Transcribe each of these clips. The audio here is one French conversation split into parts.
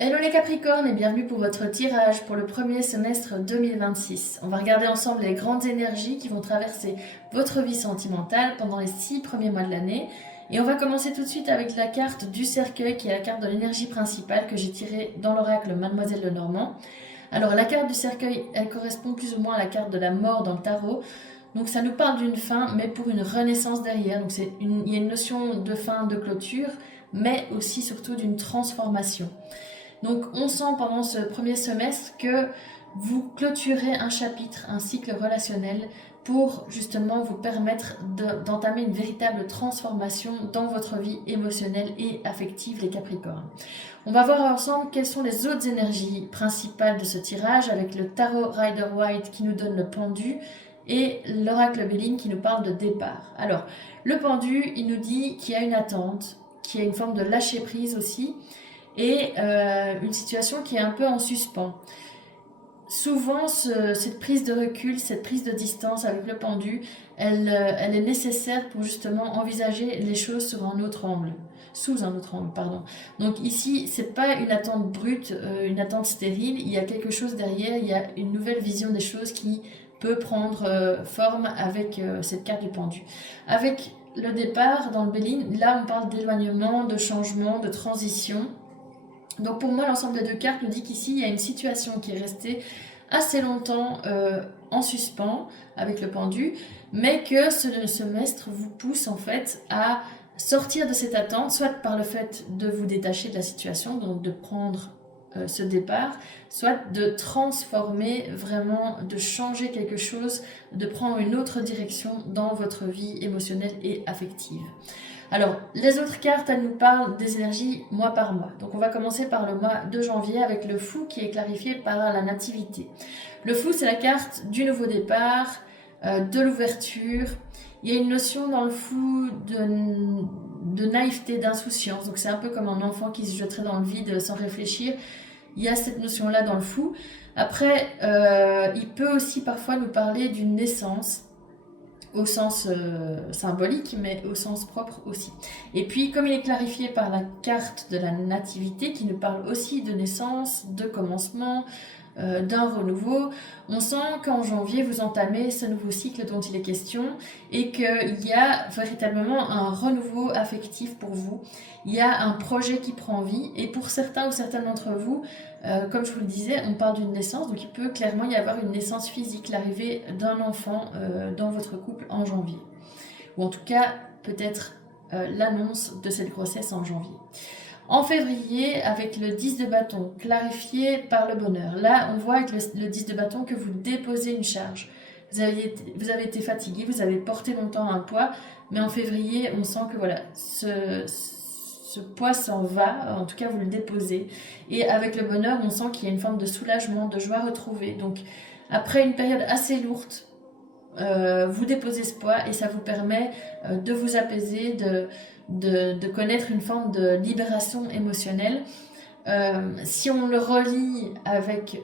Hello les Capricornes et bienvenue pour votre tirage pour le premier semestre 2026. On va regarder ensemble les grandes énergies qui vont traverser votre vie sentimentale pendant les 6 premiers mois de l'année. Et on va commencer tout de suite avec la carte du cercueil qui est la carte de l'énergie principale que j'ai tirée dans l'oracle Mademoiselle Lenormand. Alors la carte du cercueil, elle correspond plus ou moins à la carte de la mort dans le tarot. Donc ça nous parle d'une fin, mais pour une renaissance derrière. Donc il y a une notion de fin, de clôture, mais aussi surtout d'une transformation. Donc on sent pendant ce premier semestre que vous clôturez un chapitre, un cycle relationnel pour justement vous permettre d'entamer une véritable transformation dans votre vie émotionnelle et affective, les Capricornes. On va voir ensemble quelles sont les autres énergies principales de ce tirage avec le Tarot Rider-Waite qui nous donne le pendu et l'oracle Béline qui nous parle de départ. Alors, le pendu, il nous dit qu'il y a une attente, qu'il y a une forme de lâcher prise aussi, et une situation qui est un peu en suspens. Souvent, cette prise de recul, cette prise de distance avec le pendu, elle est nécessaire pour justement envisager les choses sur un autre angle. Sous un autre angle, pardon. Donc ici, c'est pas une attente brute, une attente stérile, il y a quelque chose derrière, il y a une nouvelle vision des choses qui peut prendre forme avec cette carte du pendu. Avec le départ dans le Béline, là on parle d'éloignement, de changement, de transition. Donc pour moi, l'ensemble des deux cartes nous dit qu'ici, il y a une situation qui est restée assez longtemps en suspens avec le pendu, mais que ce semestre vous pousse en fait à sortir de cette attente, soit par le fait de vous détacher de la situation, donc de prendre ce départ, soit de transformer vraiment, de changer quelque chose, de prendre une autre direction dans votre vie émotionnelle et affective. Alors, les autres cartes, elles nous parlent des énergies mois par mois. Donc, on va commencer par le mois de janvier avec le fou qui est clarifié par la nativité. Le fou, c'est la carte du nouveau départ, de l'ouverture. Il y a une notion dans le fou de naïveté, d'insouciance. Donc, c'est un peu comme un enfant qui se jetterait dans le vide sans réfléchir. Il y a cette notion-là dans le fou. Après, il peut aussi parfois nous parler d'une naissance au sens symbolique, mais au sens propre aussi. Et puis, comme il est clarifié par la carte de la nativité, qui nous parle aussi de naissance, de commencement, d'un renouveau, on sent qu'en janvier, vous entamez ce nouveau cycle dont il est question et qu'il y a véritablement un renouveau affectif pour vous. Il y a un projet qui prend vie et pour certains ou certaines d'entre vous, comme je vous le disais, on parle d'une naissance, donc il peut clairement y avoir une naissance physique, l'arrivée d'un enfant dans votre couple en janvier. Ou en tout cas, peut-être l'annonce de cette grossesse en janvier. En février, avec le 10 de bâton, clarifié par le bonheur. Là, on voit avec le 10 de bâton que vous déposez une charge. Vous avez été fatigué, vous avez porté longtemps un poids, mais en février, on sent que voilà, ce poids s'en va, en tout cas vous le déposez. Et avec le bonheur, on sent qu'il y a une forme de soulagement, de joie retrouvée. Donc, après une période assez lourde, vous déposez ce poids et ça vous permet de vous apaiser, de connaître une forme de libération émotionnelle. Si on le relie avec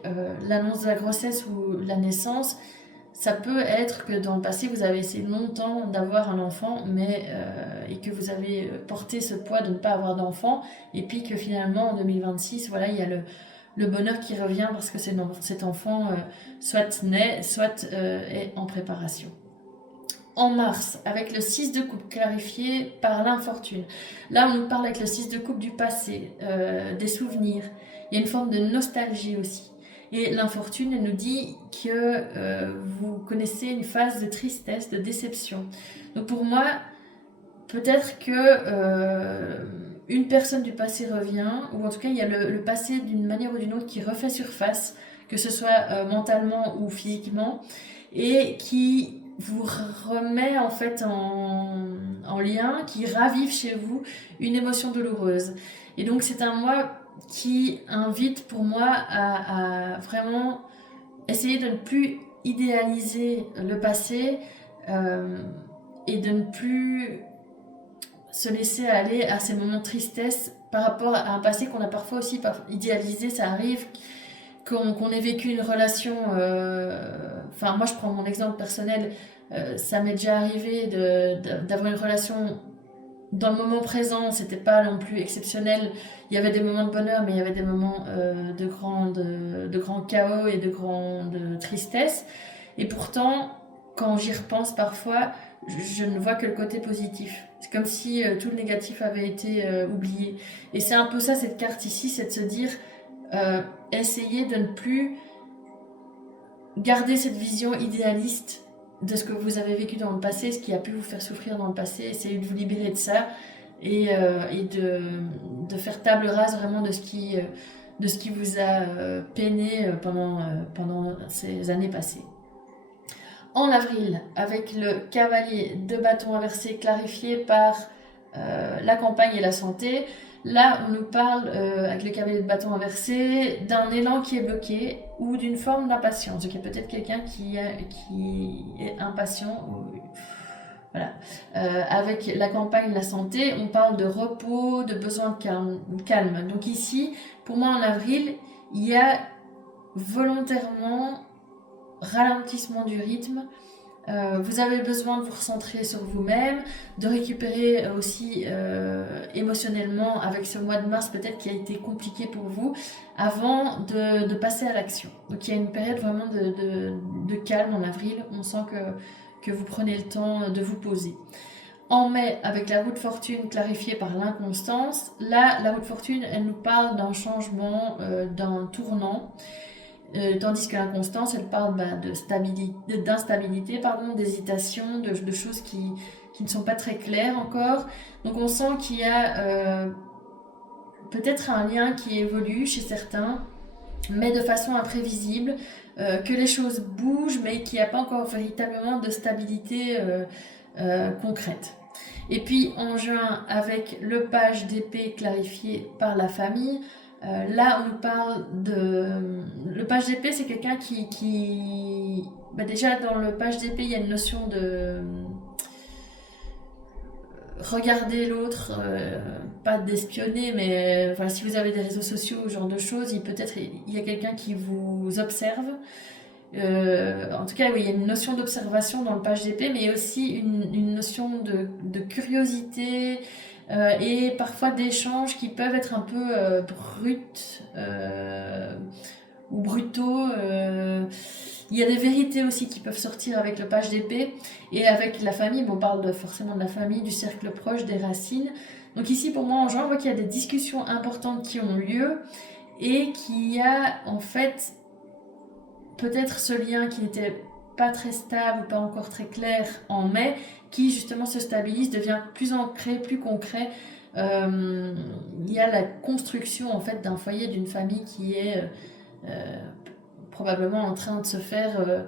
l'annonce de la grossesse ou la naissance, ça peut être que dans le passé, vous avez essayé longtemps d'avoir un enfant, et que vous avez porté ce poids de ne pas avoir d'enfant, et puis que finalement, en 2026, voilà, il y a le bonheur qui revient parce que cet enfant soit naît, soit est en préparation. En mars, avec le 6 de coupe clarifié par l'infortune. Là, on nous parle avec le 6 de coupe du passé, des souvenirs. Il y a une forme de nostalgie aussi. Et l'infortune, elle nous dit que vous connaissez une phase de tristesse, de déception. Donc pour moi, peut-être que une personne du passé revient, ou en tout cas, il y a le passé d'une manière ou d'une autre qui refait surface, que ce soit mentalement ou physiquement, et qui vous remet en fait en lien, qui ravive chez vous une émotion douloureuse. Et donc c'est un mois qui invite pour moi à vraiment essayer de ne plus idéaliser le passé et de ne plus se laisser aller à ces moments de tristesse par rapport à un passé qu'on a parfois aussi idéalisé. Ça arrive qu'on ait vécu une relation, enfin moi je prends mon exemple personnel, ça m'est déjà arrivé d'avoir une relation dans le moment présent, c'était pas non plus exceptionnel. Il y avait des moments de bonheur, mais il y avait des moments de grand chaos et de grande tristesse. Et pourtant, quand j'y repense parfois, je ne vois que le côté positif. C'est comme si tout le négatif avait été oublié. Et c'est un peu ça, cette carte ici, c'est de se dire, essayez de ne plus garder cette vision idéaliste de ce que vous avez vécu dans le passé, ce qui a pu vous faire souffrir dans le passé. Essayez de vous libérer de ça et de faire table rase vraiment de ce qui vous a peiné pendant ces années passées. En avril, avec le cavalier de bâton inversé clarifié par la campagne et la santé, là on nous parle, avec le cavalier de bâton inversé, d'un élan qui est bloqué ou d'une forme d'impatience. Donc il y a peut-être quelqu'un qui est impatient. Voilà. Avec la campagne, la santé, on parle de repos, de besoin de calme. Donc ici, pour moi en avril, il y a volontairement ralentissement du rythme. Vous avez besoin de vous recentrer sur vous-même, de récupérer aussi émotionnellement avec ce mois de mars peut-être qui a été compliqué pour vous, avant de passer à l'action. Donc il y a une période vraiment de calme en avril, on sent que vous prenez le temps de vous poser. En mai, avec la roue de fortune clarifiée par l'inconstance, là, la roue de fortune, elle nous parle d'un changement, d'un tournant. Tandis que l'inconstance, elle parle d'instabilité, d'hésitation, de choses qui ne sont pas très claires encore. Donc on sent qu'il y a peut-être un lien qui évolue chez certains, mais de façon imprévisible, que les choses bougent, mais qu'il n'y a pas encore véritablement de stabilité concrète. Et puis en juin, avec le page d'épée clarifié par la famille, là, on nous parle de... Le page d'épée, c'est quelqu'un qui... déjà, dans le page d'épée, il y a une notion de... Regarder l'autre, pas d'espionner, mais voilà, si vous avez des réseaux sociaux, ce genre de choses, il y a quelqu'un qui vous observe. En tout cas, oui, il y a une notion d'observation dans le page d'épée, mais aussi une notion de curiosité et parfois d'échanges qui peuvent être un peu bruts ou brutaux. Il y a des vérités aussi qui peuvent sortir avec le page d'épée et avec la famille. Bon, on parle forcément de la famille, du cercle proche, des racines. Donc ici, pour moi, en juin, on voit qu'il y a des discussions importantes qui ont lieu et qu'il y a en fait peut-être ce lien qui n'était pas très stable, pas encore très clair en mai, qui justement se stabilise, devient plus ancré, plus concret. Il y a la construction en fait d'un foyer, d'une famille qui est probablement en train de se faire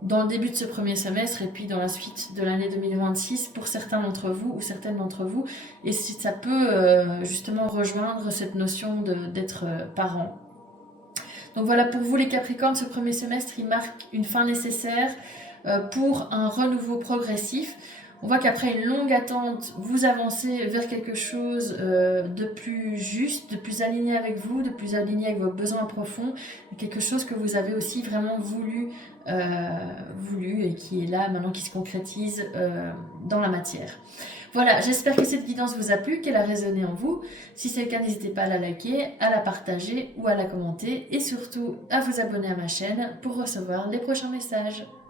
dans le début de ce premier semestre et puis dans la suite de l'année 2026 pour certains d'entre vous ou certaines d'entre vous. Et ça peut justement rejoindre cette notion d'être parent. Donc voilà, pour vous les Capricornes, ce premier semestre, il marque une fin nécessaire pour un renouveau progressif. On voit qu'après une longue attente, vous avancez vers quelque chose de plus juste, de plus aligné avec vous, de plus aligné avec vos besoins profonds, quelque chose que vous avez aussi vraiment voulu et qui est là maintenant, qui se concrétise dans la matière. Voilà, j'espère que cette guidance vous a plu, qu'elle a résonné en vous. Si c'est le cas, n'hésitez pas à la liker, à la partager ou à la commenter et surtout à vous abonner à ma chaîne pour recevoir les prochains messages.